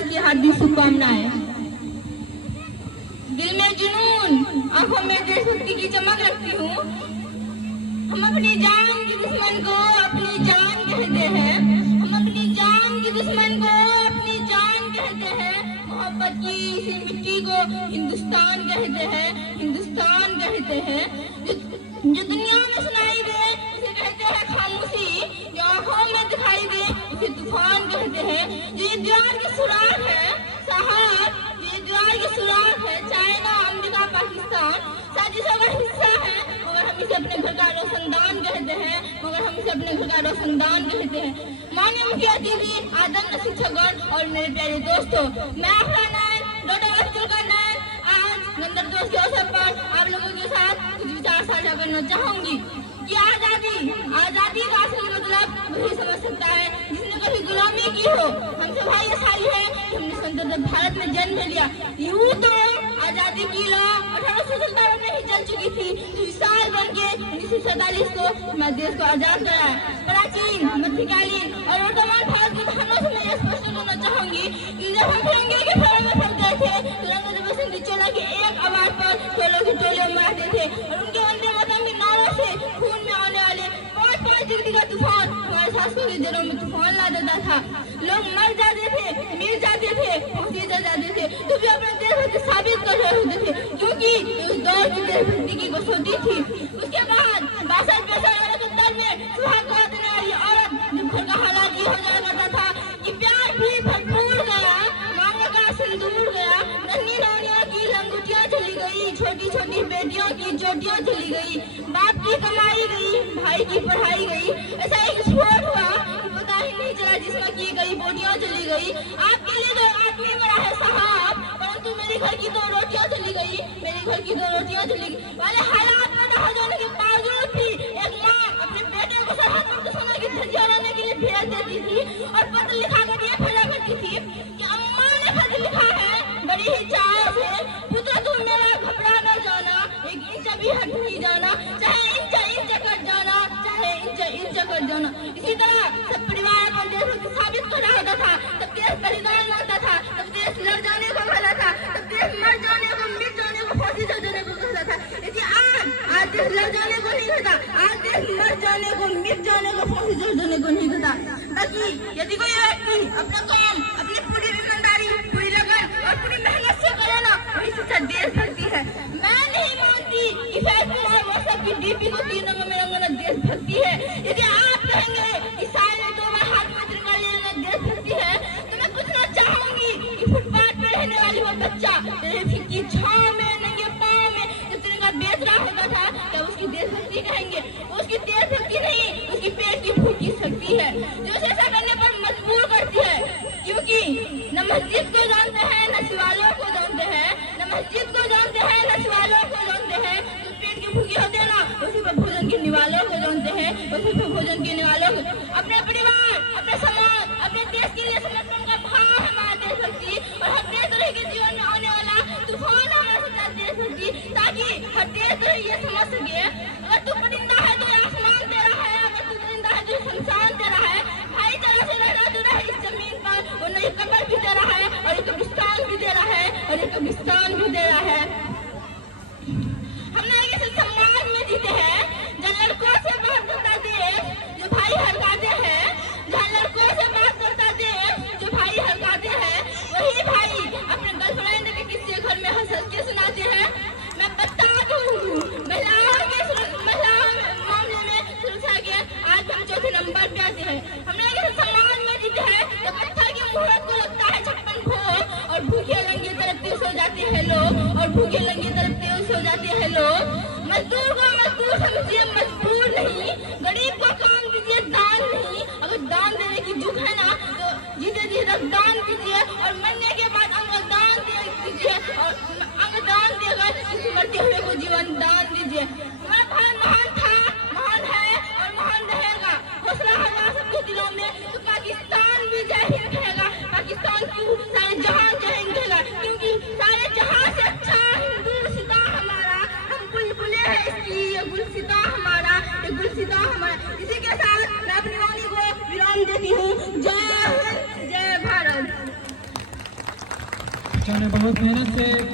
दिवस की हार्दिक शुभकामनाएं। दिल में जुनून, आंखों में देशभक्ति की चमक रखती हूँ। हम अपनी जान के दुश्मन को अपनी जान कहते हैं। हम अपनी जान के दुश्मन को अपनी जान कहते हैं। मोहब्बत की इसी मिट्टी को हिंदुस्तान कहते हैं, हिंदुस्तान कहते हैं। जो दुनिया में सुनाई दे उसे कहते हैं खामोशी, जो आंखों में दिखाई दे उसे तूफान कहते हैं। जो ये द्वार के सुराग है साहब, ये द्वार के सुराग है चाइना, अमेरिका, पाकिस्तान साजिशों का हिस्सा है, मगर हम इसे अपने घर का रोशनदान कहते हैं, मगर हम इसे अपने घर का रोशनदान कहते हैं। माननीय मुखिया दीदी, आदरणीय शिक्षकगण और मेरे प्यारे दोस्तों, मैं आपका नाम डॉक्टर अब्दुल कलाम आज गणतंत्र दिवस के अवसर पर आप लोगों के साथ कुछ विचार साझा करना चाहूंगी कि आजादी का असली मतलब वही समझ सकता है जिसने कभी गुलामी की हो। हम सौभाग्यशाली है कि हमने स्वतंत्र भारत में जन्म लिया। यूं तो आजादी की लौ 1847 में ही चल चुकी थी, तो विशाल बन के 1947 को हमारे देश को आजाद कराया। प्राचीन, मध्यकालीन और वर्तमान भारत के उदाहरणों से मैं यह स्पष्ट करना चाहूंगी कि जब हम तिरंगे के फहरे में फंसते थे, तिरंगा दिवस चोला के एक आवाज पर टोलों के टोले मारते थे और उनके वंदे मातरम के नारों से खून में आने वाले 5-5 डिग्री का तूफान हमारे सांसों की जड़ों में तूफान ला देता था। लोग मर जाते थे, मिल जाते थे, फांसी चढ़ जाते थे, तो भी अपने देशभक्ति साबित कर रहे होते थे, क्योंकि उस दौर की देशभक्ति की कसौटी थी। उसके बाद 62-63 में सुहाग को देने वाली औरत जब घर का हालात ये हो जाया करता था कि प्यार भी भरपूर गया, मांग का सिंदूर गया, नन्ही रानियों की लंगोटियां चली गई, छोटी छोटी बेटियों की चोटियां चली गई, बाप की कमाई गई, भाई की पढ़ाई गई। ऐसा एक विस्फोट हुआ पता ही नहीं चला जिसमें की गई बोटियां चली गई। आपके लिए तो आदमी मरा है साहब, परंतु मेरे घर की 2 रोटियां चली गई, मेरे घर की 2 रोटियां चली गई वाले हालात में हो जाने के बावजूद भी एक माँ अपने बेटे को सरहद पर दुश्मनों की धज्जियां उड़ाने के लिए भेज देती थी और पत्र लिखा कर ये भेजा करती थी कि अम्मा ने पत्र लिखा है बड़ी ही चाह से, पुत्र तुम मेरा घबरा न जाना, 1 इंच भी हट नहीं जाना, चाहे इंच कट जाना, चाहे इंच कट जाना। इसी तरह सब परिवार को देश साबित कर रहा होता था, तब देश बलिदान मांगता था, तब देश लड़ जाने को कहता था, तब देश मर जाने को, मिट जाने को, फांसी चढ़ जाने को कहता था। लेकिन आज देश लड़ जाने को नहीं कहता, आज देश मर जाने को, मिट जाने को, फांसी चढ़ जाने को नहीं कहता। ताकि यदि कोई व्यक्ति अपना काम अपनी पूरी ईमानदारी, पूरी लगन और पूरी मेहनत से करे ना, वही सच्चा देशभक्ति है। मैं नहीं मानती कि फेसबुक और व्हाट्सएप की डीपी को 3 रंगों में रंगना देशभक्ति है। यदि आप कहेंगे कि साल में 2 बार हाथ में तिरंगा लेना देशभक्ति है, तो मैं पूछना चाहूंगी कि फुटपाथ पर रहने वाली वो बच्चा ट्रैफिक की छांव में नंगे पांव में जो तिरंगा बेच रहा होता था, क्या उसकी देशभक्ति कहेंगे? उसकी देशभक्ति नहीं, उसकी पेट की भूख की शक्ति है जो उसे ऐसा करने पर मजबूर करती है, क्योंकि न मस्जिद को जानते हैं, न शिवालयों को जानते हैं, न मस्जिद को जानते हैं, न शिवालयों को जानते हैं। जो पेट के भूखे होते हैं ना, उसी पर भोजन गिरने वालों को जानते हैं, उसी पर भोजन गिरने वालों को। अपने परिवार, अपने समाज, अपने देश के लिए समर्पण का भाव है हमारा देशभक्ति, और हर देशद्रोही के जीवन में आने वाला तूफान है हमारा सच्चा देशभक्ति, ताकि हर देशद्रोही ये समझ सके अगर तू परिंदा है तो आसमान तेरा है, अगर तू परिंदा है तो शमशान तेरा है, भाईचारा से रहना जो रहे इस जमीन पर, और नहीं कब्र भी तेरा है, और एक कब्रिस्तान भी तेरा है, और एक कब्रिस्तान भी तेरा है। हमने एक ऐसे समाज में जीते हैं जहाँ लड़कों से बात करता देश जो भाई हड़काते हैं, जहाँ लड़कों से बात करता देश जो भाई हड़काते हैं, वही भाई अपने गर्लफ्रेंड के किसी घर में हंस के सुनाते हैं। मैं बता दूं, महिलाओं मामले में सुरक्षा के आज हम 4थे नंबर पे आते हैं। हमने एक ऐसे समाज में जीते हैं जब पत्थर की मुहूर्त को लगता है 56 भोग, और भूखे लंगे तड़पते सो जाते हैं लोग, और भूखे लंगे तड़पते सो जाते हैं लोग। मजदूर को मजदूर समझिए, मजबूर नहीं, गरीब को काम दीजिए, दान नहीं। अगर दान देने की भूख है ना, तो जीते जी रक्तदान दीजिए, और मरने के बाद अंगदान दीजिए, और अंगदान देकर किसी मरते हुए को जीवन दान दीजिए। हमारा भारत महान था, महान है और महान रहेगा। हौसला होगा सबके दिलों में, तो पाकिस्तान भी जय हिंद कहेगा, पाकिस्तान क्यों सारे जहां जय हिंद कहेगा, क्योंकि सारे जहां से अच्छा हिंदुस्तान हमारा, हम बुलबुलें हैं इसकी, ये गुलसिता हमारा, ये गुलसिता हमारा। इसी के साथ मैं अपनी वाणी को विराम देती हूँ। जय हिंद, जय भारत। बच्चों ने बहुत मेहनत से